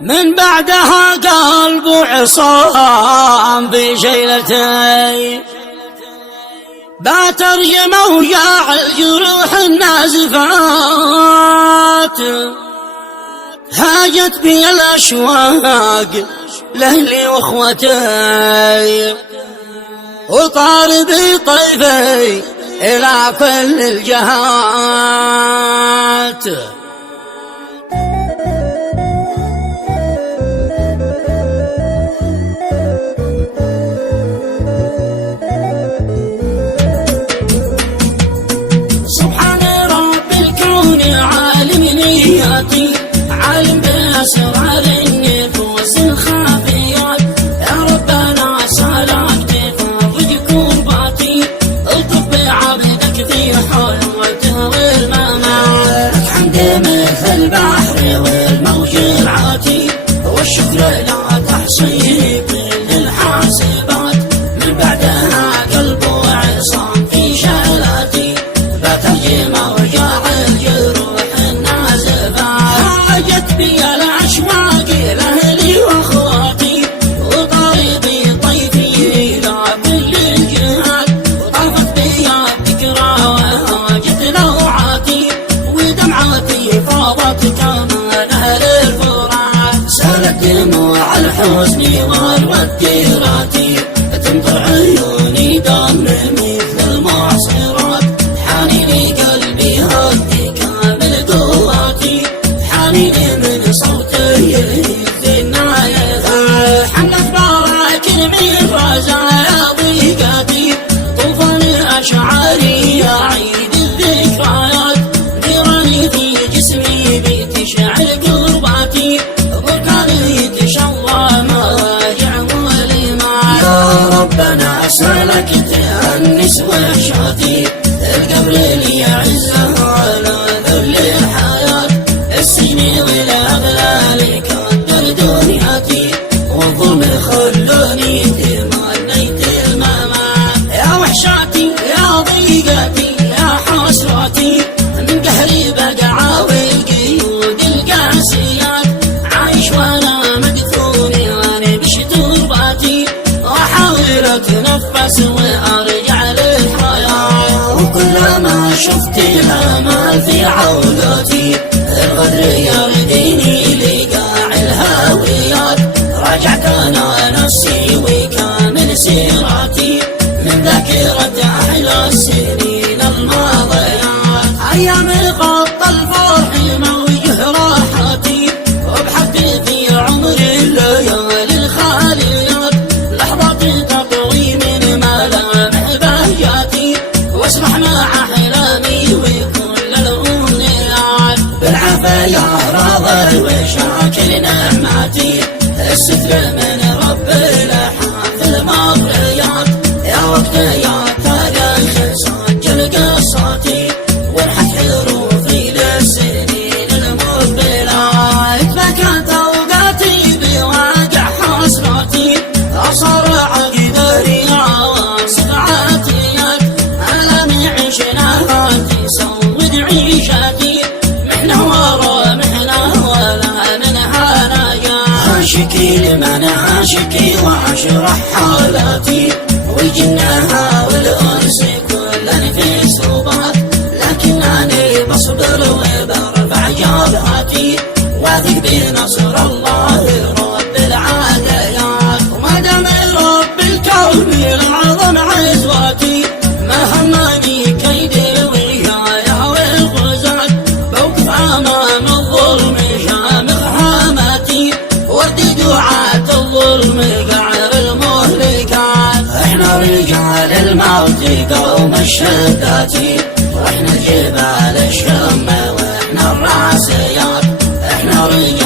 من بعدها قلب عصام في شيلتي، بترجم وجاع الجروح النازفات، هاجت بي الأشواق لأهلي وأخوتي، وطار بي طيفي إلى كل الجهات. سبحان رب الكون عالم نياتي، عالم بأسرار النفوس الخافيات، يا ربنا صلاة تفرج كرباتي، الطف بعبدك في حلوته والممات، لك حمد مثل البحر والموج العاتي، والشكر لا تحصيه كل الحاسبات، من بعدها قلب وعصام في شالاتي، بترجم وجاع الجروح النازفات، هاجت بي الأشواق لأهلي وأخواتي، وطريقي طيفي إلى كل الجهات، وطافت بي الذكرى وهاجت لوعاتي، ودمعاتي فاضت كما نهر الفرات، سالت دموع الحزن والمذكرات، تمطر عيوني دم مثل المعصرات، حاني لقلبي هدي كامل قواتي، حاني من صوتي يهز النايات، حملت براكن من رزايا ضيقاتي، طوفان أشعاري يعيد الذكريات، نيراني في جسمي بتشعل قرباتي، بركاني يتشوى مواجع مؤلمات، يا ربنا أسألك تأنس وحشاتي، القبر لي عزه على ذل الحياة، السجن والأغلال كدر دنياتي، والظلم خلوني تمنيت الممات، يا وحشاتي يا ضيقاتي يا حسراتي، من قهري بقعة والقيود القاسيات، عايش وانا مدفون وانا بشترباتي، واحاول اتنفس وارجع للحياة، وكلما شفت الامال في عوداتي، الغدر يرديني لقاع الهاويات، راجعت انا نفسي وكامل سيراتي، من ذاكرة احلى السنين الماضيات، ايام غط الفرح موجه راحاتي، وابحث في عمر الليالي الخاليات، لحظات تطوي من ملامح بهجاتي، واسرح مع احلامي وكل الامنيات، بالعافية راضي وشاكر نعماتي، الستر من رب الحافظ المغريات، يا وقت يا تاريخ سجل قصاتي، وانحت حروفي للسنين المقبلات، بكت اوقاتي بواقع حسراتي، اصار عقدري عواصف عاتيات، الامي عشناها تسود عيشاتي، محنه ورا محنه ولا منها نجاة، اشكي لمن اشكي واشرح حالاتي، والجنها والانس كلا في صوبات، لكنني بصبر وبرفع جبهاتي، واثق بنصر الله رب العاديات، وما دام رب الكون العظم عزواتي، ما همني كيد الويايا والغزات، بوقف امام الظلم شامخ هاماتي، وردي دعاة الظلم قعر المهلكات، احنا رجال الموت قوم الشداتي، واحنا جبال الشم واحنا الراسيات، احنا رجال